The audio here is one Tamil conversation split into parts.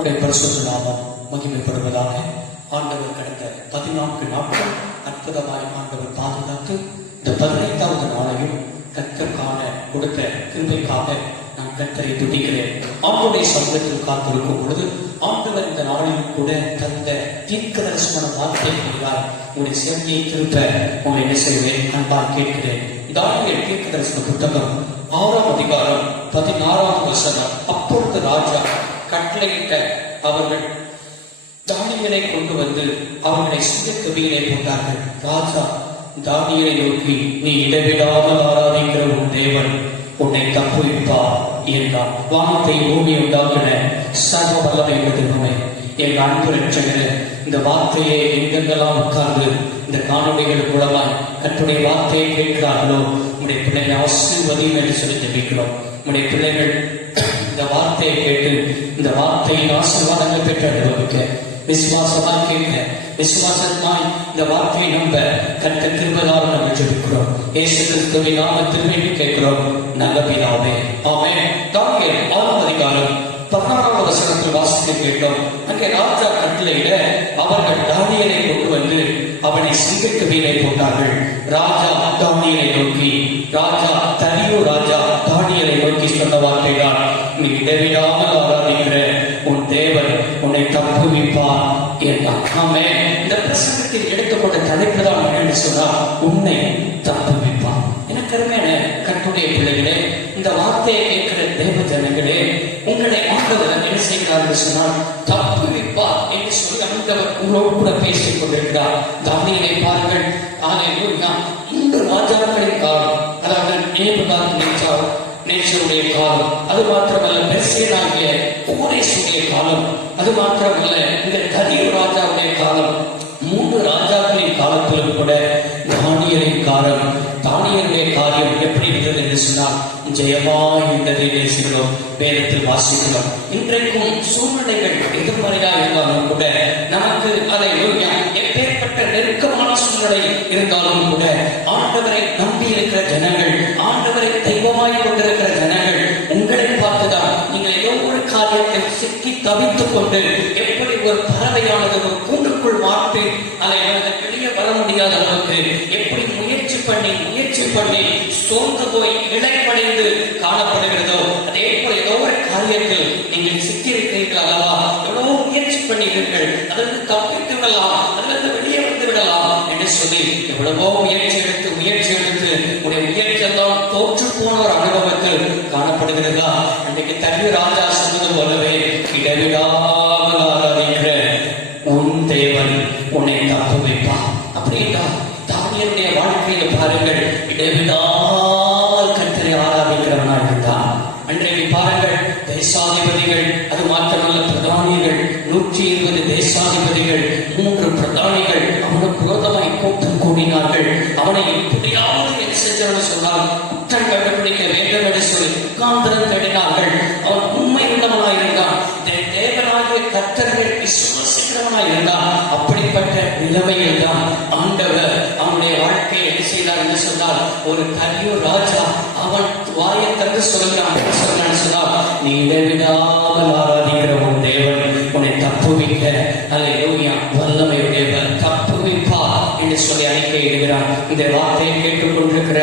பரிசுத்த நாமம் மகிமைப்படுவதாக. ஆண்டவர் கடந்த 14 நாட்கள் அற்புதமாய் ஆண்டவர் பாதுகாத்து இந்த 15வது நாளையும் கர்த்தர் காண கொடுத்த கிருபைக்காக நான் கர்த்தரை துதிக்கிறேன். ஆண்டவருடைய சமூகத்தில் காத்திருக்கும் பொழுது ஆண்டவர் இந்த நாளிலும் கூட தந்த தீர்க்க தரிசன வார்த்தை கூறினார். உங்களுடைய சேர்க்கையை திருப்ப உங்களை என்ன செய்வேன் அன்பால் கேட்கிறேன். தானியேல் தீர்க்க தரிசன புத்தகம் 6ஆம் அதிகாரம் 16ஆம் வசனம். அப்பொழுது ராஜா கட்டளையிட்ட அவர்கள் தானியேலை கொண்டு வந்து அவர்களை சிங்கக்கவியிலே போட்டார்கள். ராஜா தானியேலை நோக்கி, நீ இடைவிடாமல் ஆராதிக்கிற உன் தேவன் உன்னை தப்புவிப்பார் என்றார். வானத்தை பூமி உண்டாக்கின சர்வ வல்லமை உள்ள எங்கள் அன்பு ரட்சகரே, இந்த வார்த்தையை எங்கெங்கெல்லாம் உட்கார்ந்து இந்த காணொளிகள் மூலமாய் கர்த்தருடைய வார்த்தையை கேட்கிறார்களோ உடைய பிள்ளைகளை ஆசீர்வதியும் என்று சொல்லி ஜெபிக்கிறோம். உடைய பிள்ளைகள் இந்த வார்த்தையை கேட்டு இந்த வார்த்தையின் ஆசீர்வாதங்கள் பெற்று அனுபவிக்க விசுவாசமா கேட்க விசுவாசமாய் இந்த வார்த்தையை நம்ப கர்த்தர் கிருபையால் நாங்கள் ஜெபிக்கிறோம். இயேசு கிறிஸ்துவின் நாமத்தில் வேண்டி கேட்கிறோம் நல்ல பிதாவே, ஆமென். தானியேல் 6ஆம் அதிகாரம் 16ஆம் வசனத்தில் வாசிக்க கேட்டோம். அங்கே ராஜா கட்டளையிட அவர்கள் தானியேலை கொண்டு வந்து அவனை சிங்கக்கவியிலே போட்டார்கள். ராஜா தானியேலை நோக்கி, ராஜா தரியு ராஜா தானியேலை நோக்கி சொன்ன வார்த்தைதான், நீ இடைவிடாமல் ஆராதிக்கிற உன் தேவன் உன்னை தப்புவிப்பார் என்றார். ஆமென். இந்த பிரசங்கத்தில் எடுத்துக்கொண்ட தலைப்பு தான் என்னன்னு சொன்னா, உன்னை தப்புவிப்பார். எனக்கு அருமையான கர்த்தருடைய பிள்ளைகளே, இந்த வார்த்தையை கேட்கிற தேவ ஜனங்களே, உங்களை ஆண்டவர் என்ன செய்கிறார் சொன்னால் தப்புவிப்பார் என்று சொல்லி ஆண்டவர் உங்களோடு கூட பேசிக் கொண்டிருக்கிறார். தானியேலை பாருங்கள். ஹல்லேலூயா. இந்த ராஜாக்களின் காலம், அதாவது நேபுகாத்நேச்சாருடைய காலம், அது மாத்திரமல்ல பெர்சியனாகிய கோரேசுடைய காலம், அது மாத்திரமல்ல இந்த தரியு ராஜாவுடைய காலம், 3 ராஜாக்களின் காலத்திலும் கூட தானியேலின் காலம், தானியேலுடைய காரியம் எப்படி இருந்தது என்று சொன்னால் ஜெயமாய் இருந்ததை நேசிக்கிறோம், வேதத்தில் வாசிக்கிறோம். இன்றைக்கும் சூழ்நிலைகள் எதிர்மறையாக இருந்தாலும் கூட நமக்கு அதை எப்பேற்பட்ட நெருக்கமான சூழ்நிலை இருந்தாலும் கூட ஆண்டவரை நம்பி இருக்கிற ஜனங்கள், ஆண்டவரை தெய்வமாய் கொண்டிருக்கிற ஜனங்கள் உங்களை பார்த்துதான் நீங்கள் ஏதோ ஒரு காரியத்தில் சிக்கி தவித்துக் கொண்டு எப்படி ஒரு பறவையானது ஒரு கூண்டுக்குள் மாற்றி அதை வெளியே வர முடியாத அளவுக்கு எப்படி முயற்சி பண்ணி சோர்ந்து போய் இழைப்படைந்து காணப்படுகிறதோ, அதே போல ஏதோ ஒரு காரியத்தில் நீங்கள் சிக்கியிருக்கிறீர்கள் அல்லவா, எவ்வளவு முயற்சி பண்ணீர்கள், அதிலிருந்து தப்பித்து விடலாம், அதிலிருந்து வெளியே வந்து விடலாம் என்று சொல்லி எவ்வளவோ முயற்சி எடுத்து உடைய முயற்சி எல்லாம் தோற்று போன ஒரு அனுபவத்தில் காணப்படுகிறதா? அன்றைக்கு தரியு ராஜா சொன்னது போலவே, இடைவிடாமல் ஆராதிக்கிற உன் தேவன் உன்னை தப்புவிப்பார். அப்படின்னா தானியேலுடைய வாழ்க்கையில பாருங்கள், இடைவிடாமல் கர்த்தரை ஆராதிக்கிறவனாக இருந்தான். அன்றைக்கு பாருங்கள், தேசாதிபதிகள், அது மாத்திரமல்ல பிரதானிகள், 120 தேசாதிபதிகள், 3 பிரதானிகள் அவனுக்கு விரோதமாய் கூட்டம் கூடினார்கள். அவனை எப்படியாவது என்ன செஞ்சவன்னு சொன்னால் குற்றம் கண்டுபிடிக்க வேண்டும் என்று சொல்லி முகாந்திரம் தேடினார்கள். அவன் உண்மை உள்ளவனாய் இருந்தான், தேவனாகிய கர்த்தரை விசுவாசிக்கிறவனாய் இருந்தான். அப்படிப்பட்ட நிலைமையில் தான் ஆண்டவர் அவனுடைய வாழ்க்கையை என்ன செய்தார் என்று சொன்னால், ஒரு தரியு ராஜா அவன் வாயை திறந்து சொல்கிறான் சொன்னால், நீ இடைவிடாமல் ஆராதிக்கிற உன் தேவன் உன்னை தப்புவிக்க அல்லேலூயா வல்லமையுடையவர் தப்புவிப்பார் என்று சொல்லி அறிக்கை இடுகிறான். இந்த வார்த்தையை கேட்டுக்கொண்டிருக்கிற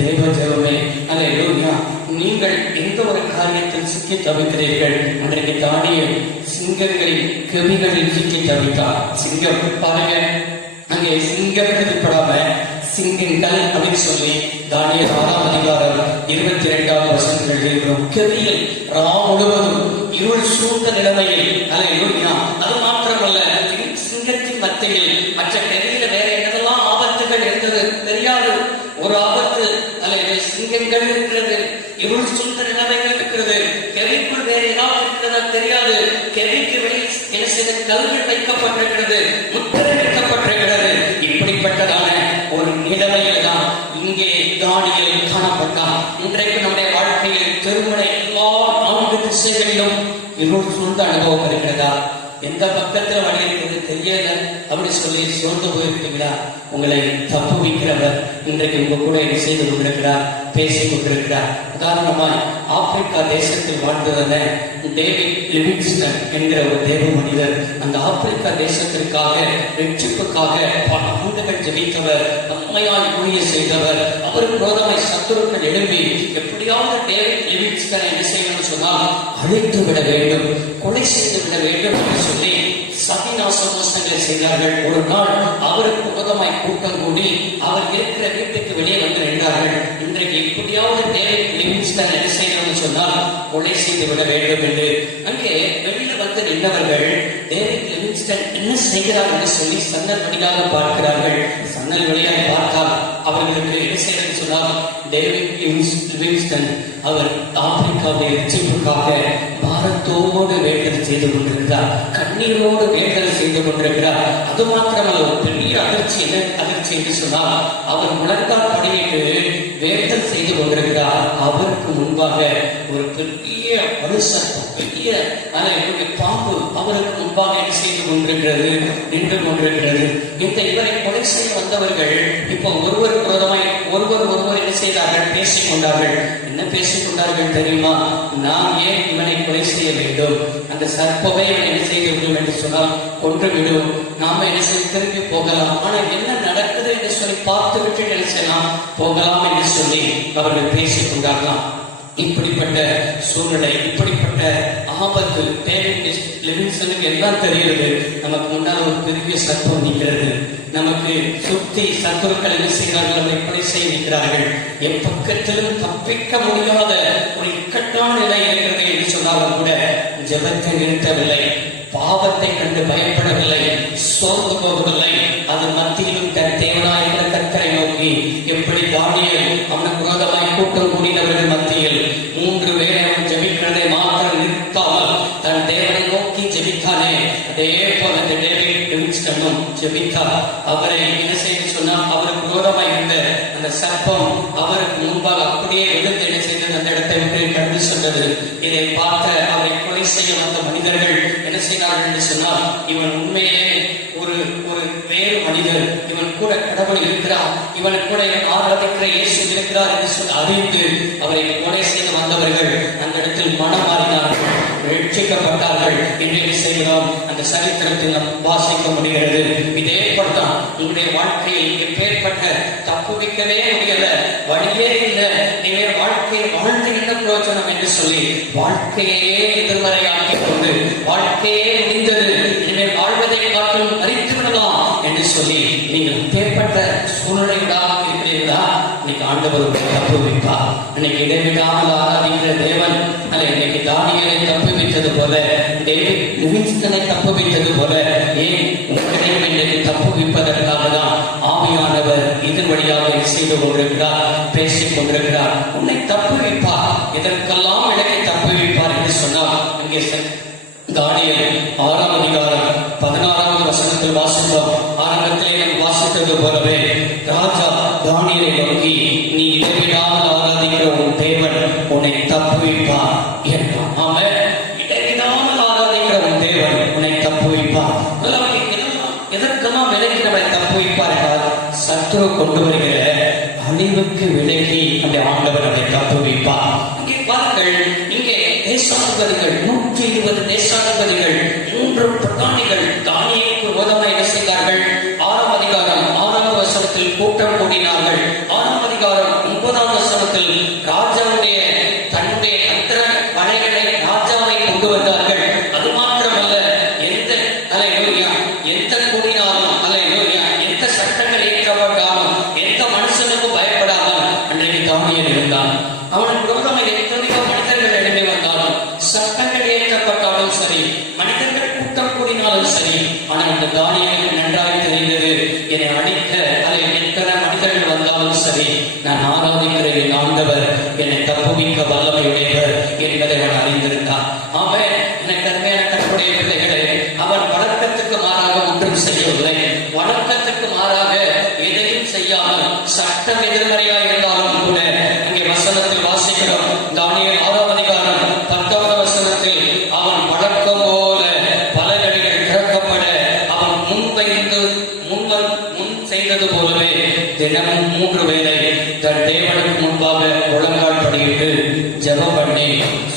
தேவ ஜனமே, அல்லேலூயா, நீங்கள் எந்த ஒரு காரியத்தில் சிக்கி தவிக்கிறீர்கள்? அன்றைக்கு தானியேல் சிங்கங்களின் கவிகளில் சிக்கி தவித்தார். சிங்கம் பாருங்க, அங்கே சிங்கம் கவிப்படாம சிங்கங்கள் அப்படின்னு சொல்லி தானியேல் 6ஆம் அதிகாரம் 22ஆம் வசனத்தில் எழுதியிருக்கிறோம். கவியில் முழுவதும் இருள் சூழ்ந்த நிலைமையில், அல்லேலூயா, அது மாத்திரமல்ல சிங்கத்தின் மத்தியில் மற்ற கவியில வேற என்னதெல்லாம் ஆபத்துகள் இருந்தது தெரியாது. ஒரு ஆபத்து அல்ல, சிங்கங்கள் இருக்கிறது, இருள் சூழ்ந்த நிலைமைகள் இருக்கிறது, கெவிக்குள் வேற ஏதாவது இருக்கிறதா தெரியாது. கெவிக்கு வெளியில் என்ன செய்த கல்கள் வைக்கப்பட்டிருக்கிறது, முத்திரை வைக்கப்பட்டிருக்கிறது. இப்படிப்பட்டதான ஒரு நிலைமையில் தான் இங்கே தானியேல் காணப்பட்டான். இன்றைக்கு நம்முடைய வாழ்க்கையில் திருமண எல்லா 4 திசைகளிலும் இருள் சூழ்ந்த அனுபவம் இருக்கிறதா? எந்த பக்கத்துல வழி இருக்கிறது தெரியல அப்படி சொல்லி சோர்ந்து போயிருக்கீங்களா? உங்களை தப்புவிக்கிறவர் இன்றைக்கு உங்க கூட என்ன செய்து கொண்டிருக்கிறார், பேசிக் கொண்டிருக்கிறார். உதாரணமாய் ஆப்பிரிக்கா தேசத்தில் வாழ்ந்ததான டேவிட் லிவிங்ஸ்டன் என்கிற ஒரு தேவ மனிதர் அந்த ஆப்பிரிக்கா தேசத்திற்காக ரட்சிப்புக்காக பல ஆண்டுகள் ஜெபித்தவர், உண்மையாய் ஊழியம் செய்தவர். அவருக்கு விரோதமாய் சத்துருக்கள் எழும்பி எப்படியாவது டேவிட் லிவிங்ஸ்டனை என்ன செய்யணும்னு சொன்னால் அழித்து விட வேண்டும், கொலை செய்து விட வேண்டும் என்று சொல்லி சதிநாசங்களை செய்தார்கள். ஒரு நாள் அவருக்கு விரோதமாய் கூட்டம் கூடி அவர் இருக்கிற வீட்டுக்கு வெளியே வந்து நின்றார்கள். இன்றைக்கு எப்படியாவது டேவிட் லிவிங்ஸ்டன் என்ன செய்யணும்னு சொன்னால் கொலை செய்து விட வேண்டும் என்று அங்கே வெளியே வந்து நின்றவர்கள் டேவிட் லிவிங்ஸ்டன் என்ன செய்கிறார் என்று சொல்லி சன்னல் வழியாக பார்க்கிறார்கள். சன்னல் வழியாக பார்த்தால் அவர்களுக்கு என்ன செய்யணும்னு சொன்னால் டேவிட் லிவிங்ஸ்டன் அவர் ஆப்பிரிக்காவுடைய ரட்சிப்புக்காக பாரத்தோடு வேட்டல் செய்து கொண்டிருக்கிறார், கண்ணீரோடு வேட்டல் செய்து கொண்டிருக்கிறார். அது மாத்திரமல்ல, ஒரு பெரிய அதிர்ச்சி என்று சொன்னால் அவர் முழங்கால் படியிட்டு வேட்டல் செய்து கொண்டிருக்கிறார். அவருக்கு முன்பாக ஒரு பெரிய மனுஷன், பெரிய பாம்பு அவருக்கு முன்பாக என்ன செய்து கொண்டிருக்கிறது, நின்று கொண்டிருக்கிறது. இந்த இவரை கொலை செய்ய வந்தவர்கள் இப்போ ஒருவருக்கு விரோதமாய் ஒருவர் என்ன செய்தார்கள், பேசிக் கொண்டார்கள். என்ன பேசிக் கொண்டார்கள் தெரியுமா? நாம் ஏன் இவனை கொலை செய்ய வேண்டும், அந்த சர்ப்பவை என்ன செய்ய வேண்டும் என்று சொன்னால் கொன்று விடும், நாம என்ன செய்ய திரும்பி போகலாம், ஆனால் என்ன நடக்குது என்று சொல்லி பார்த்து விட்டு என்ன செய்யலாம், போகலாம் என்று சொல்லி அவர்கள் பேசிக் கொண்டார்களாம். இப்படிப்பட்ட சூழ்நிலை, இப்படிப்பட்ட ஆபத்து டேவிட் லிவிங்ஸ்டனுக்கு எல்லாம் தெரிகிறது. நமக்கு முன்னால் ஒரு பெரிய சர்ப்பம் நிற்கிறது, நமக்கு சுத்தி சத்துருக்கள் என்ன செய்கிறார்கள், நம்மை கொலை செய்ய நிற்கிறார்கள். எப்பக்கத்திலும் தப்பிக்க முடியாத ஒரு இக்கட்டான நிலை இருக்கிறது என்று சொன்னாலும் கூட ஜெபத்தை நிறுத்தவில்லை, பாவத்தை கண்டு பயப்படவில்லை, சோர்ந்து போகவில்லை. அது மத்தியிலும் தன் தேவனாயிருக்கிற கர்த்தரை நோக்கி எப்படி தானியேல் அவனுக்கு விரோதமாய் கூட்டம் கூடினவர்கள் மத்தியில் 3 வேளை அவன் ஜெபிக்கிறதை மாத்திரம் நிற்காமல் தன் தேவனை நோக்கி ஜெபித்தானே, அதே போல இந்த டேவிட் லிவிங்ஸ்டனும் ஜெபித்தார். அவரை என்ன செய்ய சொன்னால் அவருக்கு விரோதமாய் இருந்த அந்த சர்ப்பம் அவருக்கு முன்பாக அப்படியே விழுந்து என்ன செய்தது, அந்த இடத்தை விட்டு கடந்து சென்றது. இதை பார்த்த அவரை கொலை செய்ய வந்த மனிதர்கள் என்ன செய்தார்கள் என்று சொன்னால், இவன் உண்மையிலே ஒரு வேறு மனிதர், இவன் கூட கடவுள் இருக்கிறார், இவன் கூட ஆராதிக்கிற இயேசு இருக்கிறார் என்று சொல்லி அறிந்து அவரை கொலை செய்து வந்தவர்கள் அந்த இடத்தில் மனம் மாறினார்கள், ரட்சிக்கப்பட்டார்கள். இன்றைக்கு செய்கிறோம், அந்த சரித்திரத்தில் நாம் வாசிக்க முடிகிறது. இதே போல்தான் உங்களுடைய வாழ்க்கையில் எப்பேற்பட்ட தப்புவிக்கவே முடியல, வழியே இல்லை, நீங்கள் வாழ்க்கையை வாழ்ந்து என்ன பிரயோஜனம் என்று சொல்லி வாழ்க்கையே எதிர்மறையாக்கிக் கொண்டு வாழ்க்கையே முடிந்தது, இனிமேல் வாழ்வதை காட்டிலும் மறித்து விடலாம் என்று சொல்லி நீங்கள் எப்பேற்பட்ட சூழ்நிலைகளாக இருக்கிறீர்களா, இன்னைக்கு ஆண்டவர் தப்புவிப்பார். இன்னைக்கு இடைவிடாமல் ஆராதிக்கிற தேவன் அல்ல, இன்னைக்கு தானியேலை தப்புவித்தது போல, டேவிட் லிவிங்ஸ்டனை தப்புவித்தது போல, ஏன் உங்களை இன்றைக்கு தப்புவிப்பதற்காக தான் ஆவியானவர் இதன் வழியாக செய்து கொண்டிருக்கிறார், பேசிக் கொண்டிருக்கிறார். உன்னை தப்புவிப்பார், இதற்கெல்லாம் இடையே தப்புவிப்பார் என்று சொன்னால் இங்கே தானியேல் 6ஆம் அதிகாரம் 16வது வசனத்தில் வாசித்தோம். ஆரம்பத்திலே நாம் வாசித்தது போலவே ராஜா தானியேலை நோக்கி, நீ இடைவிடாமல் ஆராதிக்கிற உன் தேவன் உன்னை தப்புவிப்பார் என்றான். ஆமென். இடைவிடாமல் ஆராதிக்கிற உன் தேவன் உன்னை தப்புவிப்பார். எதற்கெல்லாம் விலக்கி நம்மை தப்புவிப்பார் என்றால், சத்துரு கொண்டு வருகிற அழிவுக்கு விலக்கி அந்த ஆண்டவர் நம்மை தப்புவிப்பார். இங்கே பாருங்கள், இங்கே தேசாதிபதிகள் 120 தேசாதிபதிகள் 3 பிரதானிகள் தானியேலுக்கு விரோதமாக என்ன செய்தார்கள், 6ஆம் அதிகாரம் 6வது வசனத்தில் கூட்டம் கூடினார்கள். 6ஆம் அதிகாரம் 9ஆம் வசனத்தில் ராஜாவுடைய தன்னுடைய அத்தர படைகளை ராஜாவை கொண்டு வந்தார்கள். அது மாத்திரமல்ல, எந்த கூடினாலும் எந்த சட்டங்கள் ஏற்றப்பட்டாலும் எந்த மனுஷனுக்கும் பயப்படாமல் அன்றைக்கு தானியேல் இருந்தான். அவனுக்கு விரோதமாக எத்தனையோ மனிதர்கள் எழுதி வந்தாலும், சட்டங்கள் ஏற்றப்பட்டாலும் சரி, மனிதர்கள் கூட்டம் கூடினாலும் சரி, ஆனால் இந்த தானியேலுக்கு நன்றாக தெரிந்தது, என்னை அடிக்க எத்தனை மனிதர்கள் வந்தாலும் சரி, நான் ஆராதிக்கிற என் ஆண்டவர் என்னை தப்புவிக்க வல்லமையுடையவர் என்பதை அவன் அறிந்திருந்தான். அவன் எனக்கு அருமையான கற்புடைய பிள்ளைகளே, அவன் வழக்கத்துக்கு மாறாக ஒன்றும் செய்யவில்லை, வழக்கத்துக்கு மாறாக எதையும் செய்யாமல் சட்டம் எதிர்மறையாக இருந்தாலும் கூட இங்கே வசனத்தில் வாசிக்கிறோம். தானியேல் 6ஆம் அதிகாரம் 10வது வசனத்தில் அவன் வழக்கம் போல பலகடிகளை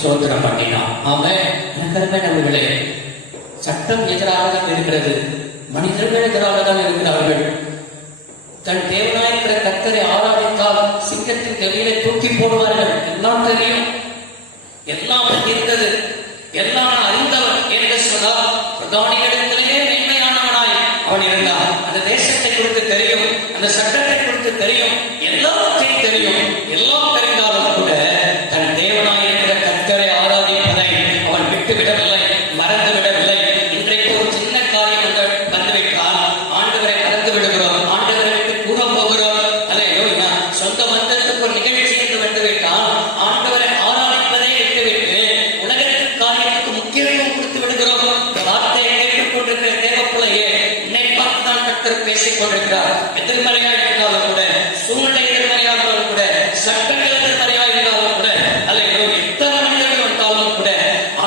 சோதனம் பண்ணினான். ஆமென். நண்பர்களே, சட்டம் எதிராக தான் இருக்கிறது, மனிதர்கள் எதிராக தான் இருக்கிறார்கள். தன் தேவனாயிருக்கிற கர்த்தரை ஆராதித்தால் சிங்கத்தின் கவியிலே தூக்கி போடுவார்கள். எல்லாம் தெரியும், எல்லாம் இருந்தது, எல்லாம் அறிந்தவன் என்று சொன்னால் பிரதானிகளிடத்திலே மேன்மையானவனாய் அவன் இருந்தான். அந்த தேசத்தை குறித்து தெரியும், அந்த சட்டத்தை குறித்து தெரியும், எல்லாத்தையும் தெரியும். எல்லாம் தெரிந்தாலும் கூட தன் தேவனாயிருக்கிற கர்த்தரை ஆராதிப்பதை அவன் விட்டு விடவில்லை, மறந்து விடவில்லை. இன்றைக்கு ஒரு சின்ன காரியம் வந்துவிட்டால் ஆண்டவரை மறந்து விடுகிறோம், ஆண்டவரை விட்டு கூற போகிறோம். அல்லேலூயா. சொந்த மந்தத்துக்கு ஒரு நிகழ்ச்சி என்று வந்துவிட்டால் ஆண்டவரை ஆராதிப்பதை விட்டுவிட்டு உலகத்தின் காரியத்துக்கு முக்கியத்துவம் கொடுத்து விடுகிறோம். இந்த வார்த்தையை கேட்டுக் கொண்டிருக்கிற தேவப்பிள்ளையே, என்னை பார்த்து தான் கர்த்தர் பேசிக் கொண்டிருக்கிறார். எதிர்மறையாக இருந்தாலும் கூட, சூழ்நிலை எதிர்மறையாக இருந்தாலும் கூட, சட்டங்கள் எதிர்மறையாக இருந்தாலும் கூட, அல்லேலூயா, எத்தனை மனிதர்கள் வந்தாலும் கூட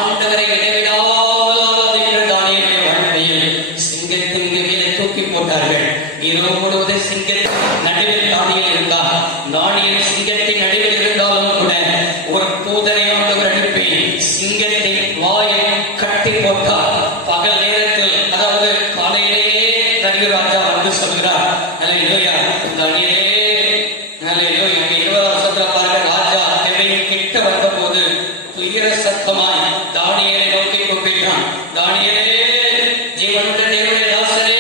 ஆண்டவரை இடைவிடாமல் தானியேலுடைய வாழ்க்கையில் சிங்கத்தின் கவியிலே தூக்கி போட்டார்கள். இரவு முழுவதும் சிங்கத்தின் நடுவில் தானியேல் இருந்தார். தானியேல் சிங்கத்தின் நடுவில் இருந்தாலும் கூட ஒரு தூதனை ஆண்டவர் அனுப்பி சிங்கத்தின் வாயை கட்டி போட்டார். பகல் நேரத்தில், அதாவது காலையிலேயே தானியேல் ராஜா வந்து சொல்கிறார், அல்லேலூயா, தானியேலே, அல்லேலூயா. 20 வருஷத்துல பாருங்க, ராஜா தேவையின் கிட்ட வந்த போது துயர சத்தமாய் தானியேலை நோக்கி கூப்பிட்டான். தானியேலே, ஜீவனுள்ள தேவனுடைய தாசரே,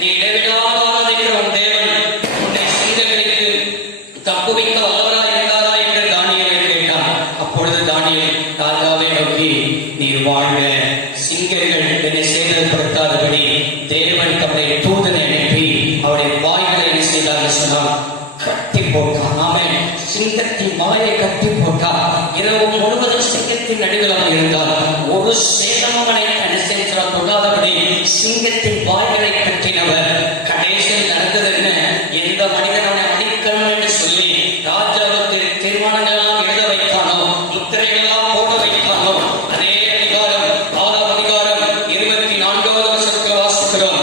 நீ இடைவிடாமல் ஆராதிக்கிற உன் தேவன் உன்னை சிங்கங்களுக்கு தப்புவிக்க வல்லவராய் இருந்தாரா என்று தானியேலை கேட்டான். அப்பொழுது தானியேல் ராஜாவை நோக்கி, நீர் வாழ்க, சிங்கங்கள் என்னை சேதப்படுத்தாதபடி தேவன் தம்முடைய தூதனை அனுப்பி அவருடைய வாய்களை என்ன செய்தார் சொன்னால் கட்டி போட்டான். ஆமென். சிங்கத்தின் வாயை கட்டி போட்டார். இரவு முழுவதும் சிங்கத்தின் நடுவில் அவன் இருந்தார். ஒரு சேதமும் என்ன செய்தால் தொடாதபடி சிங்கத்தின் வாய்களை கட்டினவர். கடைசியில் நடந்தது என்ன? எந்த மனிதன் அவனை அடிக்கணும் என்று சொல்லி ராஜாவுக்கு தீர்மானங்களாக எழுத வைத்தானோ, முத்திரைகளாக போட வைத்தானோ, அதே அதிகாரம் 6ஆம் அதிகாரம் 24வது வசனத்தில் வாசிக்கிறோம்.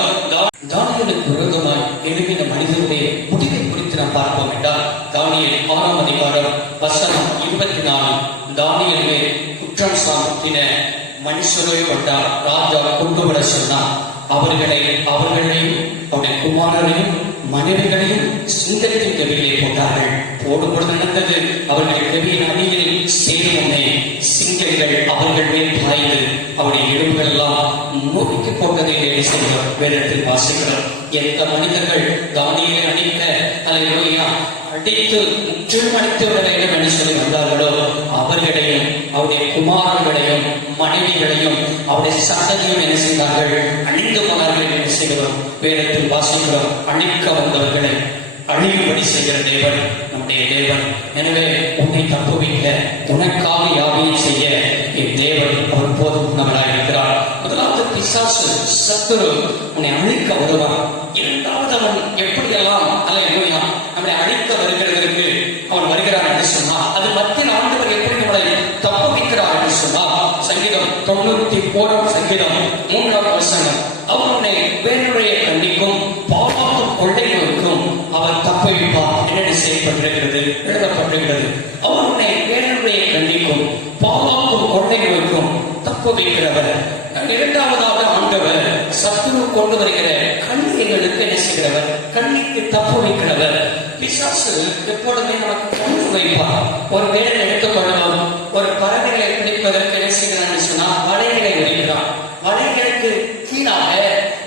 தானியேலுக்கு விரோதமாய் எழுப்பின மனிதனுடைய முடிவை குறித்து நாம் பார்ப்போம் என்றால், தானியேல் 6ஆம் அதிகாரம் வசனம் 24, தானியேல் மேல் குற்றம் சாட்டின மனுஷரை கொண்டார். ராஜா கொண்டு விட சொன்னார். அவர்களையும் அவருடைய குமாரரையும் மனைவிகளையும் சிங்கத்தின் கவியிலே போட்டார்கள். போடும்பொழுது நடந்தது, அவர்கள் கவியின் அடியில் சேரும் முன்னே சிங்கங்கள் அவர்கள் மேல் பாய்ந்து அவருடைய எலும்புகள் எல்லாம் நொறுக்கி போட்டதை செய்கிறோம். வேதத்தில் வாசிக்கிறோம். எந்த மனிதர்கள் தானியேலை அடிக்க, அல்லேலூயா, அடித்து முற்றிலும் அடித்து விட வேண்டும் என்று சொல்லி வந்தார்களோ, அவர்களையும் அவருடைய குமாரர்களையும் மனைவிகளையும் அவருடைய சந்ததியும் என்ன செய்தார்கள்? அழிந்து போனார்கள் என்று செய்கிறோம். வேதத்தில் வாசிக்கிறோம். அழிக்க வந்தவர்களை அழியும்படி செய்கிற தேவன் நம்முடைய தேவன். எனவே உன்னை தப்புவிக்க, உனக்காக யாவையும் செய்ய என் தேவன் அவர் போதுமானவராய் இருக்கிறார். முதலாவது பிசாசு, சத்துரு உன்னை அழிக்க வருவான். இரண்டாவது அவன் எப்படியெல்லாம், அல்லேலூயா, நம்மை அழிக்க வருகிறதற்கு அவன் வருகிறான் என்று சொன்னார். அது மத்தியில் ஆண்டவர் எப்படி நம்மளை தப்புவிக்கிறார் என்று சொன்னார். சங்கீதம் 91 சங்கீதம் 3ஆம் வசனம், அவர் உன்னை வேணுடைய கண்ணிக்கும் பாவத்தும் கொள்ளை நோய்க்கும் அவர் தப்புவிப்பார் என்று செய்யப்பட்டிருக்கிறது, எழுதப்பட்டிருக்கிறது. அவர் உன்னை வேணுடைய கண்ணிக்கும் பாவத்தும் கொள்ளை நோய்க்கும் தப்புவிக்கிறவர். இரண்டாவதாக ஆண்டவர் சத்துரு கொண்டு வருகிற கண்ணிகளுக்கு என்ன செய்கிறவர்? கண்ணிக்கு தப்பு வைக்கிறவர். பிசாசு எப்பொழுதுமே நமக்கு கொண்டு வைப்பார். ஒரு வேலை எடுத்துக்கொள்ளலாம், ஒரு பறவைகளை பிடிப்பதற்கு என்ன செய்கிறான் சொன்னால் வலைகளை வைக்கிறான். வலைகளுக்கு கீழாக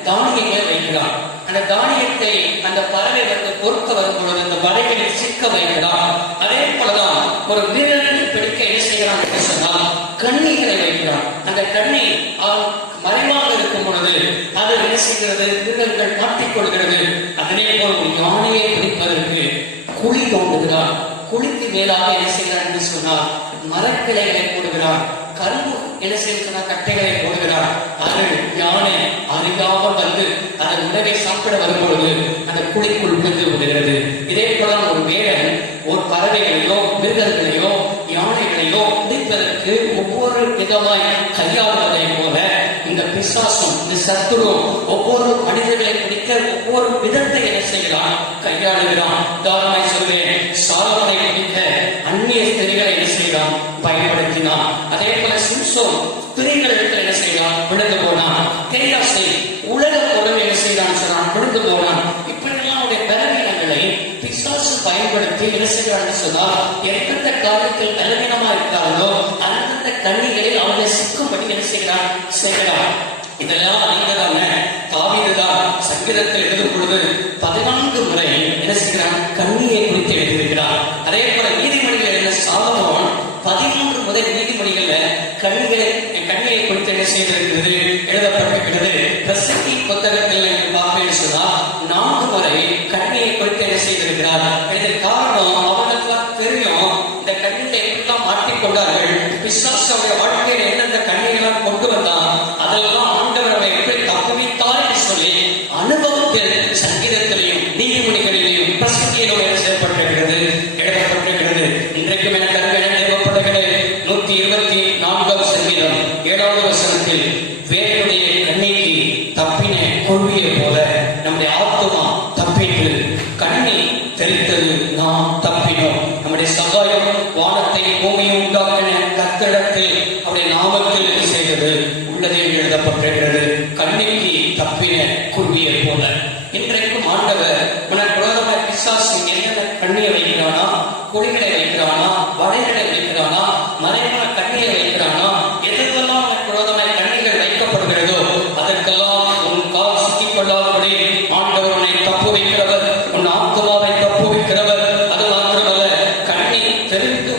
தானியங்களை வைக்கிறான். அந்த தானியத்தை அந்த பறவை வந்து பொறுக்க வரும் பொழுது அந்த வலைகளில் சிக்க வைக்கிறான். அதே போலதான் ஒரு வீரனை பிடிக்க என்ன செய்கிறான் என்று சொன்னால் கண்ணிகளை வைக்கிறான். அந்த கண்ணி மறைவாக இருக்கும் பொழுது அது என்ன செய்கிறது? வீரர்கள் மாட்டிக்கொள்கிறது. அதே போல் யானையை பிடிப்பதற்கு குழி தோண்டுகிறான். குழிக்கு மேலாக என்ன செய்கிறான் என்று சொன்னால் மரக்கிளைகளை போடுகிறான். கரும்பு என்ன செய்ய கட்டைகளை போடுகிறான். அது யானை அறியாமல் வந்து அதன் உணவை சாப்பிட வரும்பொழுது அந்த குழிக்குள் விழுந்து விடுகிறது. இதே போல ஒரு வேடன் ஒரு பறவைகளையோ மிருகங்களையோ யானைகளையோ பிடிப்பதற்கு ஒவ்வொரு விதமாய் கையாளுவதை போல இந்த பிசாசும் இந்த சத்துரும் ஒவ்வொரு மனிதர்களை பிடிக்க ஒவ்வொரு விதத்தை என்ன செய்கிறான்? கையாளுகிறான். உதாரணமாய் சொல்வேன், சாலமோனை பிடிக்க அந்நிய ஸ்திரீகளை என்ன செய்கிறான்? பயன்படுத்தினான். அதே போல சிம்சோன் ஸ்திரீகள் இடத்துல என்ன செய்யறான்? விழுந்து போனான். கேயாசை உலக பொருள் என்ன செய்யறான்னு சொன்னான்? விழுந்து போனான். இப்படியெல்லாம் அவருடைய பலவீனங்களை பிசாசு பயன்படுத்தி என்ன செய்யறான்னு சொன்னால், எந்தெந்த காரியத்தில் பலவீனமா இருக்கார்களோ அந்தந்த கண்ணிகளில் அவர்களை சிக்கும்படி என்ன செய்கிறான்? இதெல்லாம் அறிந்ததான தாவீதுதான் சங்கீதத்தில் எழுதும் பொழுது 14 முறை என்ன செய்கிறான்? கண்ணியை குறித்து எழுதியிருக்கிறார். அதே போல நீதிமொழிகள் என்ன சாலமோன் 13 முதல் நீதிமொழிகள்ல கண்ணியை குறித்து என்ன செய்திருக்கிறது? எழுதப்பட்டிருக்கிறது. பிரசங்கி புத்தகத்தில் பார்ப்பேன் சொன்னா 4 முறை கண்ணியை குறித்து என்ன செய்திருக்கிறார்? இதற்கு காரணம் அவர்களுக்கு தெரியும் இந்த கண்ணியை எப்படிலாம் மாற்றிக்கொண்டார்கள், பிசாசுடைய வாழ்க்கையில் எந்தெந்த கண்ணியெல்லாம் கொண்டு வந்தான், அதெல்லாம் ஆண்டவர் அவரை எப்படி தப்புவித்தார் என்று சொல்லி அனுபவத்தில் சங்கீதத்திலையும் நீதிமொழிகளிலேயும் பிரசங்கியிலும் என்ன செய்யப்பட்டிருக்கிறது? எழுதப்பட்டிருக்கிறது. இன்றைக்கும் எனக்கு தேவைப்படுகிறது. 124 சங்கீதம் 7வது வசனத்தில் வேலையுடைய கண்ணிக்கு தப்பின கொள்வியை போல நம்முடைய ஆத்துமா தப்பிட்டு கண்ணி தெரித்தது நாம் தப்பினோம். நம்முடைய சகாயம் வானத்தை பூமியை உண்டாக்கின கத்திடத்தில் அவருடைய நாமத்தில் என்ன செய்தது? உள்ளதே எழுதப்பட்டிருக்கிறது. கண்ணிக்கு தப்பின குருவியை போல இன்றைக்கும் ஆண்டவர் உனக்கு விரோதமாக பிசாசு என்னென்ன கண்ணியை வைக்கிறானா, குழிகளை வைக்கிறானா, வடைகளை வைக்கிறானா, மறைமுக கண்ணியை வைக்கிறானா, எதெல்லாம் உனக்கு விரோதமாக கண்ணிகள் வைக்கப்படுகிறதோ அதற்கெல்லாம் உன் கால் சிக்கிக் கொள்ளாதபடி ஆண்டவர் உன்னை தப்பு வைக்கிறவர், உன் ஆத்மாவை தப்பு வைக்கிறவர். அது மாத்திரமல்ல, கண்ணி தெரிந்து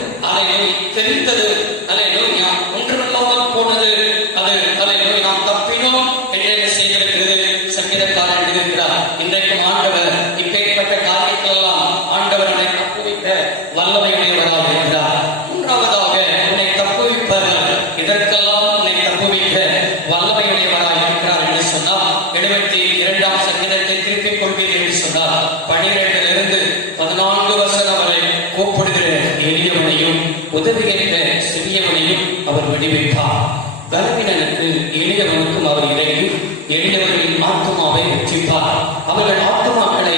தெரிந்தது அல்லேலூயா ஒன்றுமில்லாமல் போனது அது அல்லேலூயா நாம் தப்பினோம் என்று செய்திருக்கிறது சங்கீதக்காரன் எழுதியிருக்கிறார். இன்றைக்கும் ஆண்டவர் இப்பேற்பட்ட காரியங்களெல்லாம் ஆண்டவர் உன்னை தப்புவிக்க வல்லமையுடையவராக இருக்கிறார். மூன்றாவதாக உன்னை தப்புவிப்பவர் இதற்கெல்லாம் உன்னை தப்புவிக்க வல்லமையுடையவராக இருக்கிறார் என்று சொன்னால் 72ஆம் சங்கீதத்தை திருப்பிக் கொள்வீர் என்று சொன்னார். 12 14 வசனம் வரை கூப்பிடுகிற எளியவனையும் உதவுகின்ற சிறியவனையும் அவர் விடுவிப்பார். பலவீனனுக்கு எளியவனுக்கும் அவர் இறங்கி எளியவர்களின் ஆத்மாவை ரட்சிப்பார். அவர்கள் ஆத்மாக்களை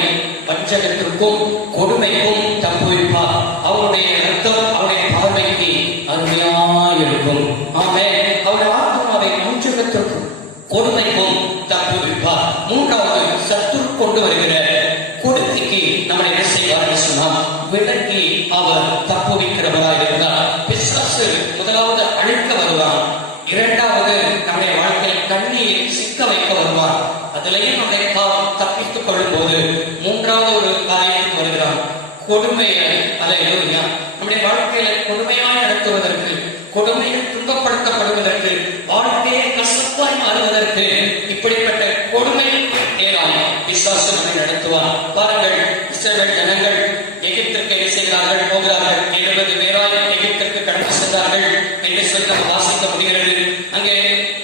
வஞ்சகத்திற்கும் கொடுமைக்கும் தப்புவிப்பார். அவருடைய ரத்தம் அவருடைய பார்வைக்கு அருமையாயிருக்கும். ஆமென். அவருடைய ஆத்மாவை வஞ்சகத்திற்கும் கொடுமைக்கும் தப்புவிப்பார். மூன்றாவது, சத்துரு கொண்டு வருகிற கொடுமைக்கு நம்மை என்ன செய்வார் சொன்னால் விலக்கி அவர் தப்புவிக்கிறவராக இருந்தார். பிசாசு முதலாவது அழிக்க வருவார், இரண்டாவது நம்முடைய வாழ்க்கையில் கண்ணியில் சிக்க வைக்க வருவார். அதிலேயும் நம்மை தப்பித்துக் கொள்ளும் போது மூன்றாவது ஒரு காரியத்துக்கு வருகிறார், கொடுமையை. அல்லேலூயா. நம்முடைய வாழ்க்கையில கொடுமையாய் நடத்துவதற்கு, கொடுமையில் துன்பப்படுத்தப்படுவதற்கு, வாழ்க்கையை கசப்பாய் மாறுவதற்கு இப்படிப்பட்ட கொடுமை ஏராளம் பிசாசு நம்மை நடத்துவார். பாருங்கள், இஸ்ரவேல் ஜனங்கள் எகிப்திற்கு என்ன செய்கிறார்கள்? போகிறார்கள். 70 பேராய் எகிப்திற்கு கடந்து சென்றார்கள் என்று சொல்லி நம்ம வாசிக்க முடிகிறது. அங்கே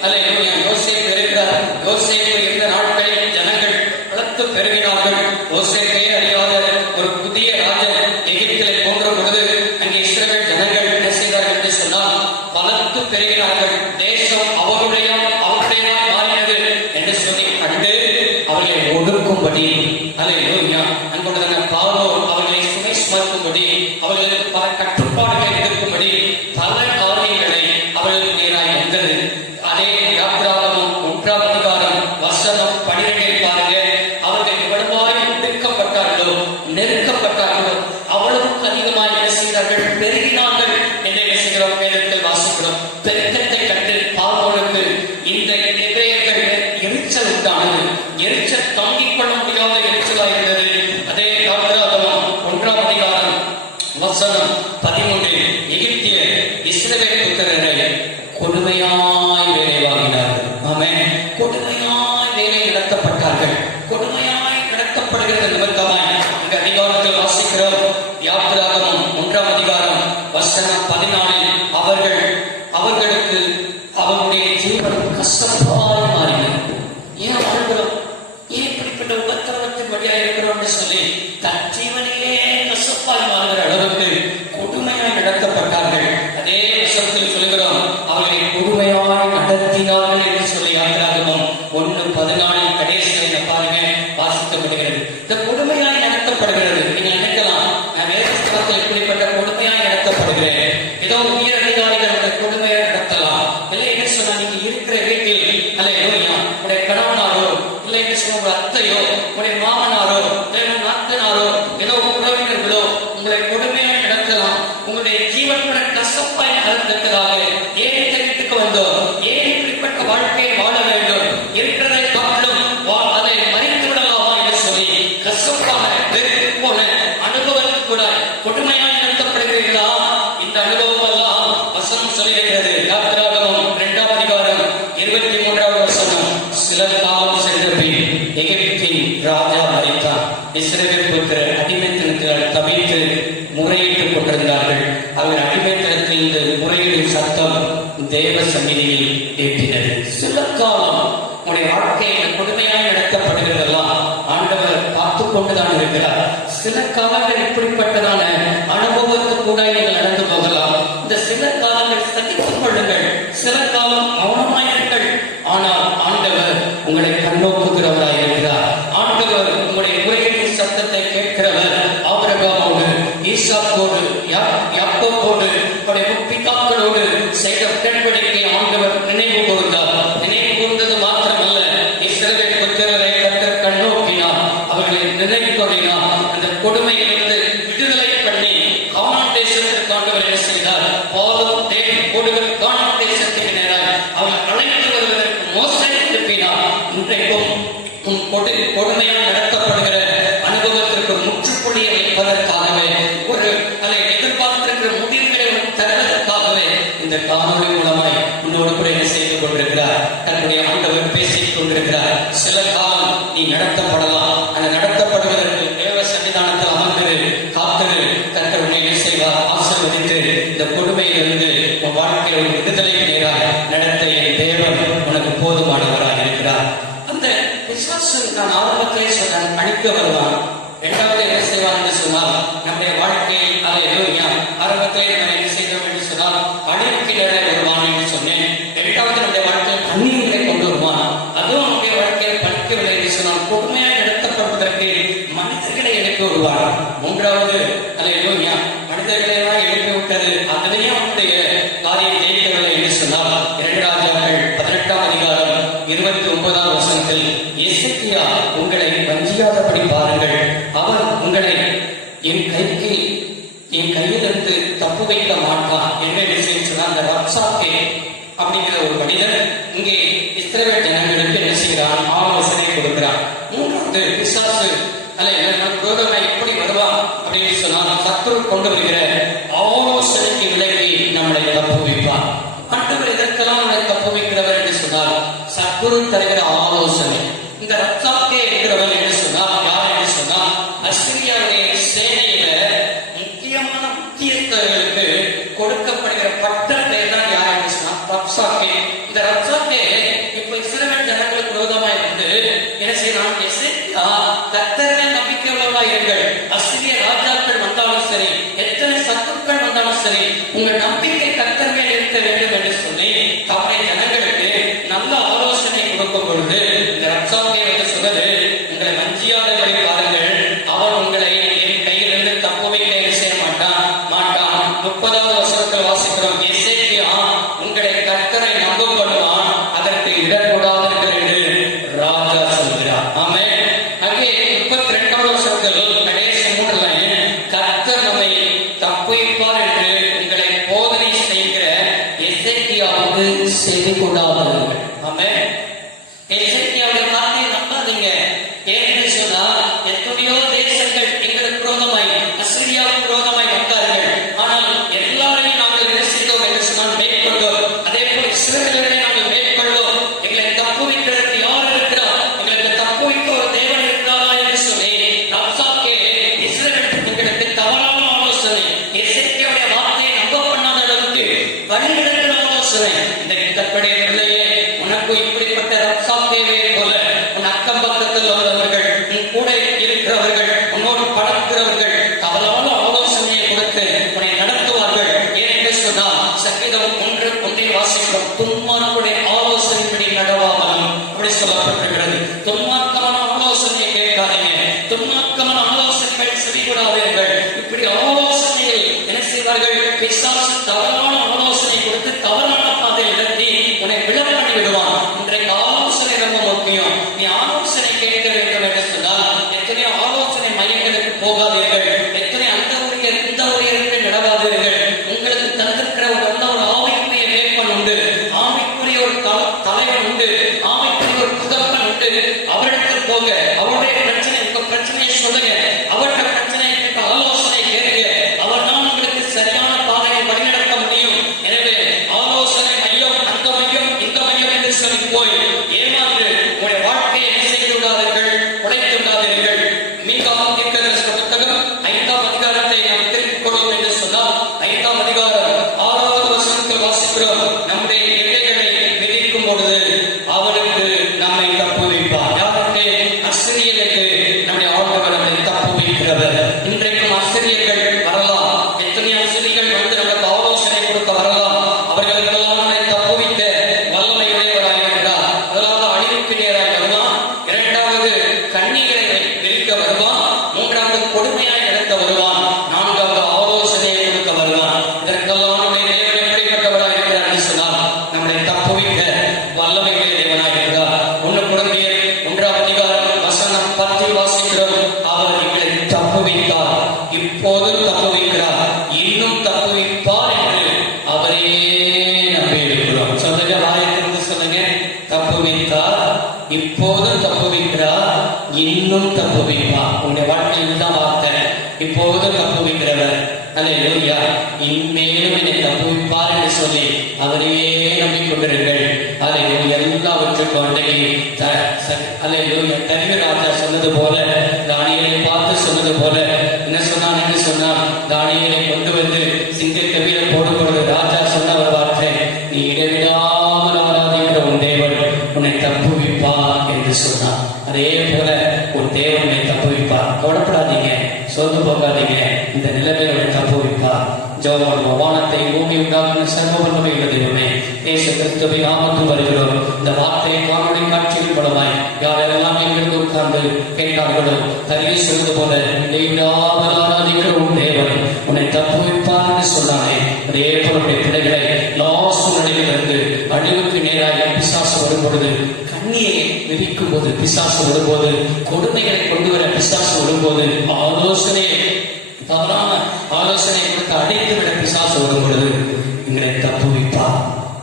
அல்லேலூயா யோசேப்பு இருக்கிறார். யோசேப்பு இருந்த நாட்களில் ஜனங்கள் வளர்த்து பெருகினார்கள். யோசேப்பே அறியாத ஒரு புதிய ராஜன் எகிப்திலே போன்ற பொழுது அங்கே இஸ்ரவேல் ஜனங்கள் என்ன செய்தார்கள் என்று சொன்னால் வளர்த்து பெருகினார்கள். தேசம் அவருடையதாய் மாறினது என்று சொல்லி கண்டு அவர்களை ஒடுக்கும்படி, அல்லேலூயா, அங்குள்ளதான பார்வோன் அவர்களை சுமை சுமக்கும்படி, அவர்களுக்கு பல கட்டுப்பாடுகளை இருக்கும்படி பல காரியங்களை அவர்களுக்கு நேராக வந்தது. அதே யாத்திராகமம் 1ஆம் அதிகாரம் வசனம் 12 பாருங்க. அவர்கள் எவ்வளவாய் நெருக்கப்பட்டார்களோ அவ்வளவுக்கு அதிகமாக என்ன செய்தார்கள்? பெருகினார்கள் என்று என்ன செய்கிறோம்? வேதத்தில் வாசிக்கிறோம். பெருக்கத்தை கண்டு பார்வோனுக்கு இந்த எபிரேயர்கள் எரிச்சல் உண்டானது. எரிச்சல் தாங்கிக் கொள்ள முடியாத எரிச்சலாக இருந்தது. அதே யாத்திராகமம் 1ஆம் அதிகாரம் வசனம் 13 எகிப்திய இஸ்ரவேல் புத்திரரை கொடுமையாய் வேலை வாங்கினார்கள். ஆமென். கொடுமையாய் வேலை நடத்தப்பட்டார்கள். கொடுமையாய் நடத்தப்படுகிறது நிமித்தமாய் இந்த அதிகாரத்தில் வாசிக்கிறோம். யாத்திராகமம் 1ஆம் அதிகாரம் வசனம் 14 அவர்களுக்கு அவருடைய ஜீவன் கசப்பாய் மாறினது. ஏன் வாழ்கிறோம்? ஏன் இப்படிப்பட்ட உபத்திரவத்தின் வழியாக இருக்கிறோம் என்று சொல்லி தன் ஜீவனையே கசப்பாய் மாறுகிற அளவுக்கு கொடுமையாய் நடத்தப்பட்டார்கள். அதே வசனத்தில் சொல்கிறோம், அவர்களை கொடுமையாய் நடத்தினார்கள் என்று சொல்லி யாத்திராகமம் 1:14 கடைசியில் பாருங்க வாசிக்கப்படுகிறது. இந்த கொடுமையாய் நடத்தப்படுகிறது. நீங்க நினைக்கலாம், நான் வேதத்தில் இப்படிப்பட்ட கொடுமையாய் நடத்தப்படுகிறேன், ஏதோ உயர் அதிகாரிகள் கொடுமையாய் இஸ்ரவேல் புத்திரர் அடிமைத்தனத்தில் தவித்து முறையிட்டுக் கொண்டிருந்தார்கள். அவர் அடிமைத்தனத்திலிருந்து முறையிடும் சத்தம் தேவ சந்நிதியில் ஏற்றினது. சில காலம் உங்களுடைய வாழ்க்கையில் கொடுமையாக நடத்தப்படுகிறதெல்லாம் ஆண்டவர் பார்த்து கொண்டுதான் இருக்கிறார். சில காலங்கள் இப்படிப்பட்டதான அனுபவத்துக்கு கூட நீங்கள் நடந்து போகலாம். இந்த சில காலங்கள் சகித்துக் கொள்ளுங்கள், சில காலம் மௌனமாயிருங்கள். ஆனால் ஆண்டவர் உங்களை கண்ணோக்குகிறவராய் இருக்கிறார். ஆண்டவர் உங்களுடைய முறையீட்டு சத்தத்தை கேட்கிறவர். ஆபிரகாமோடு, ஈசாக்கோடு, யாக்கோபோடு, உங்களுடைய முற்பிதாக்களோடு செய்த உடன்படிக்கை ஆண்டவர் நினைவு கூர்ந்தார். நினைவு கூர்ந்தது மாத்திரமல்ல, இஸ்ரவேல் புத்திரரை கர்த்தர் கண்ணோக்கினார், அவர்களை நினைவு கூறினார். அந்த கொடுமையிலிருந்து விடுதலை பண்ணி கானான் தேசத்திற்கு ஆண்டவர் என்ன செய்தார்? பாலும் தேன் ஓடுகிற கானான் தேசத்தின் நேராக அவர் அழைத்து வருவதற்கு மோசே அனுப்பினார். இன்றைக்கும் கொடுமையால் நடத்தப்படுகிற அனுபவத்திற்கு முற்றுப்புள்ளியை வைப்பதற்காகவே, ஒரு அதை எதிர்பார்த்திருக்கிற முடிவுகளை தருவதற்காகவே இந்த காணொலி மூலமாய் உன்னோடு கூட என்ன செய்து கொண்டிருக்கிறார்? தன்னுடைய ஆண்டவர் பேசிக் கொண்டிருக்கிறார். சில காலம் நீ நடத்தப்படலாம். அந்த நடத்தப்படுவதற்கு தேவ சன்னிதானத்தில் அமர்ந்து காத்தது கர்த்தர் உன்னை என்ன செய்வார்? ஆசீர்வதித்து இந்த கொடுமையிலிருந்து உன் வாழ்க்கையில் விடுதலை நேராக நடத்த என் தேவன் உனக்கு போதுமானவராக இருக்கிறார். அந்த விசுவாசம் நான் ஆரம்பத்திலே சொன்னேன், அழிக்க வருவான். இரண்டாவது என்ன செய்வான் என்று சொன்னால், நம்முடைய வாழ்க்கையில் ஆரம்பத்திலே நம்ம என்ன செய்தோம் என்று சொன்னால் அழிவுக்கு வருவான் என்று சொன்னேன். இரண்டாவது நம்முடைய வாழ்க்கையில் கண்ணீரை கொண்டு வருவான். அதுவும் நம்முடைய வாழ்க்கையில் பழிக்கவில்லை என்று சொன்னால் கொடுமையாக நடத்தப்படுவதற்கு மனிதர்களை எழுப்பி வருவான். மூன்றாவது மனிதர்களை எல்லாம் எழுப்பி விட்டது, அதிலேயும் அவனுடைய காரியம் ஜெயிக்கவில்லை என்று சொன்னால் 2 ராஜாக்கள் 18ஆம் அதிகாரம் 29ஆம் வசனத்தில், எசேக்கியா உங்களை வஞ்சியாதபடி பாருங்கள், அவர் உங்களை என் கையிலிருந்து தப்பு வைக்க மாட்டார். என்ன விஷயம் சொன்னால், அந்த ரப்சாக்கே அப்படிங்கிற ஒரு மனிதன் இங்கே இஸ்ரவேல் ஜனங்களுக்கு என்ன செய்கிறான்? ஆலோசனை கொடுக்கிறான். மூன்றாவது பிசாசு கோதமை எப்படி வருவான் அப்படின்னு சொன்னால், சத்துரு கொண்டு வருகிற ஆலோசனைக்கு விலகி நம்மளை தப்பு வைப்பார். ஆண்டவர் இதற்கெல்லாம் நம்மளை தப்பு வைக்கிறவர் என்று சொன்னால் சத்துரு தருகிற ஆலோசனை. இந்த ரப்சாக்கே இருக்கிறவர் என்று சொன்னால் யார் என்று சொன்னால், அசிரியாவுடைய சேனையில முக்கியமான முக்கியஸ்தர்களுக்கு கொடுக்கப்படுகிற பட்ட பெயர் தான் யார் என்று சொன்னால் ரப்சாக்கே. இந்த ரப்சாக்கே இப்ப இஸ்ரவேல் ஜனங்களுக்கு விரோதமாய் வந்து என்ன செய்யலாம்? எசேக்கியா கர்த்தரை நம்பிக்கை உள்ளவராய் இருங்கள், அசிரிய ராஜாக்கள் வந்தாலும் சரி, எத்தனை சத்துருக்கள் வந்தாலும் சரி, உங்கள் நம்பிக்கை கர்த்தர் மேல் இருக்க வேண்டும் என்று சொல்லி தம்முடைய ஜனங்களுக்கு நல்ல ஆலோசனை கொடுக்கும் பொழுது இந்த ரப்சாக்கே வந்து சொன்னது, உங்களை வஞ்சியாதபடி பாருங்கள், அவன் உங்களை என் கையிலிருந்து தப்பு வைக்க செய்ய மாட்டான். 30வது வசனத்தில் வாசிக்கிறோம், எசேக்கியா உங்களை கர்த்தரை நம்ப பண்ணுவான், அதற்கு இடக்கூடாது என்று ராஜா சொல்கிறார். ஆமென். அங்கே 32வது வசனத்தில் கடைசி 3 லைன், கர்த்தர் நம்மை தப்புவிப்பார் என்று உங்களை போதனை செய்கிற எசேக்கியாவுக்கு செவி கொடாதீர்கள். ஆமென். எசேக்கியாவுடைய வார்த்தையை நம்பாதீங்க. ஏன்னு சொன்னா, எத்தனையோ தேசங்கள் எங்களுக்கு விரோதமாய், அசிரியாவுக்கு விரோதமாய் வந்தார்கள். ஆனால் எல்லாரையும் நாங்கள் என்ன செய்தோம் என்று சொன்னால் மேற்கொண்டோம். அதே போல் இஸ்ரவேலரை நாங்கள் மேற்கொள்வோம். எங்களை தப்பு வைக்கிறதுக்கு யார் இருக்கிறார்? எங்களுக்கு தப்பு வைக்க ஒரு தேவன் இருக்கிறாரா என்று சொல்லி ரப்சாக்கே இஸ்ரவேல் எங்களுக்கு தவறான ஆலோசனை, எசேக்கியாவுடைய வார்த்தையை நம்ப பண்ணாத அளவுக்கு வழிநடக்கிற ஆலோசனை. இந்த கற்படைய பிள்ளையே, உனக்கு இப்படிப்பட்ட ரப்சாக்கேவே போல உன் அக்கம் பக்கத்தில் உள்ளவர்கள், உன் கூட இருக்கிறவர்கள், உன்னோடு பழக்கிறவர்கள் தவறான ஆலோசனையை கொடுத்து உன்னை நடத்துவார்கள். ஏனென்று சொன்னால் சங்கீதம் 1:1 வாசிக்கிறோம், துன்மார்க்குடைய ஆலோசனைப்படி நடவாமலும் அப்படி சொல்லப்பட்டிருக்கிறது. துன்மார்க்கமான ஆலோசனையை கேட்காதீங்க, துன்மார்க்கமான ஆலோசனைகள் செவிகொடாதீர்கள். இப்படி ஆலோசனையில் என்ன செய்வார்கள்? பிசாசு தவறான ஆலோசனை கொடுத்து தவறான பாதையில் நடத்தி உன்னை விட பண்ணி விடுவான். இன்றைக்கு நம்மை தப்புவிக்க வல்லமையுள்ள தேவனாயிருக்கிறார். 1 கொரிந்தியர் 1ஆம் அதிகாரம் வசனம் 10 வாசிக்கிறோம். அவர் எங்களை தப்புவித்தார், இப்போது தப்புவிக்கிறார், இன்னும் தப்புவிப்பார் என்று அவரே நம்பி இருக்கிறோம். சொல்லுங்க, வாயத்திற்கு சொல்லுங்க. தப்புவித்தார், இப்போது தப்புவிக்கிறார், இன்னும் தப்புவிப்பார். உங்களுடைய வாழ்க்கையில் தான் வார்த்தை, இப்போது தப்புவிக்கிறவர். அல்லேலூயா. இன்மேலும் என்னை தப்புவிப்பார் என்று சொல்லி அவரையே நம்பிக்கொண்டிருங்கள். அல்லேலூயா. எல்லாவற்றுக்கும் அல்லேலூயா. தரிவு ராஜா சொன்னது போல, தானியேலை பார்த்து சொன்னது போல, என்ன சொன்னான் என்று சொன்னால், தானியேலை கொண்டு வந்து சிங்கக்கவியில போடும்பொழுது ராஜா சொன்ன ஒரு வார்த்தை, நீ இடைவிடாமல் ஆராதிக்கிற உன் தேவன் உன்னை தப்புவிப்பார் என்று சொன்னார். அதே போல உன் தேவன் உன்னை தப்புவிப்பார். கவலைப்படாதீங்க, சோர்ந்து போகாதீங்க. இந்த நிலைமையோட தப்புவிப்பார். ஜெபம். வானத்தை பூமி உண்டாக்குன சர்வ வல்லமை உள்ள தெய்வமே, இயேசு கிறிஸ்துவின் நாமத்தில் வருகிறோம். இந்த வார்த்தையை காணொளி காட்சியின் மூலமாய் யாரெல்லாம் எங்களுக்கு உட்கார்ந்து கேட்டார்களோ, தரிவி சொல்வது போல இடைவிடாமல் ஆராதிக்கிற உன் தேவன் உன்னை தப்புவிப்பார் என்று சொன்னானே, அதே போல பிள்ளைகளை லாஸ்ட் நிலையிலிருந்து அழிவுக்கு நேராக பிசாசு வரும் பொழுது, கண்ணியை விதிக்கும் போது பிசாசு வரும்போது, கொடுமைகளை கொண்டு வர பிசாசு வரும்போது, தவறான ஆலோசனை கொடுத்து அடைத்துவிட பிசாசு வரும் பொழுது எங்களை தப்புவிப்பார்.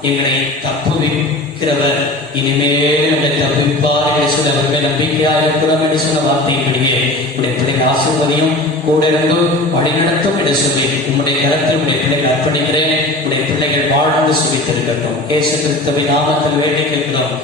எங்களை தப்புவிக்கிறவர் இனிமேல் எங்களை தப்புவிப்பார் என்று சொல்ல அவர்கள் நம்பிக்கையாக இருக்கிறோம் என்று சொன்ன வார்த்தையின்படியே உடைய பிள்ளைகள் ஆசீர்வதியும் கூட இருந்து வழிநடத்தும் என்று சொல்லி உங்களுடைய கருத்தில் உடைய பிள்ளைகள் அர்ப்பணிக்கிறேன். உடைய பிள்ளைகள் வாழ்ந்து சுவித்திருக்கட்டும். இயேசு கிறிஸ்துவின் நாமத்தில் வேண்டி கேட்கிறோம்.